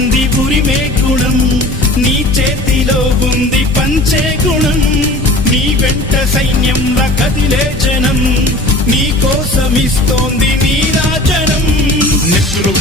ఉంది ఉరిమే గుణం, నీ చేతిలో ఉంది పంచే గుణం, నీ వెంట సైన్యంలా కదిలే జనం, నీ కోసమిస్తోంది నీరాజనం. నెత్తురు